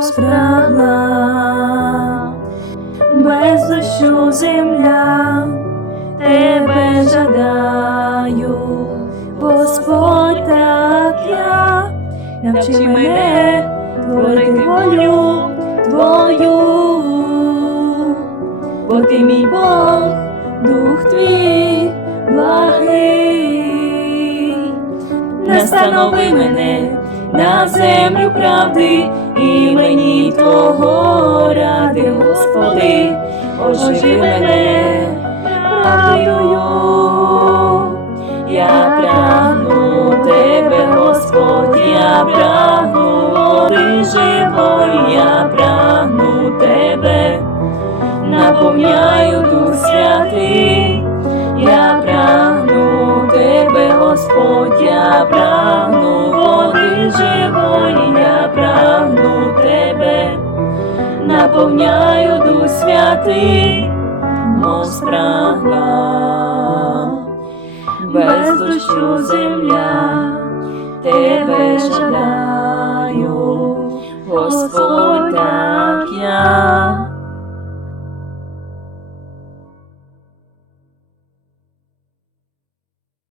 спрагла, без дощу земля, тебе жадаю, Господь так я, навчи мене творити волю Твою, бо ти мій Бог, дух твій благий, настанови мене на землю правди Твого ради, Господи, оживи мене правдою. Я прагну Тебе, Господь, я прагну. Води живої, я прагну Тебе, наповняю Дух Святий, наповняю Дух Святий, мов спрагла. Без дощу земля, тебе жадаю, Господь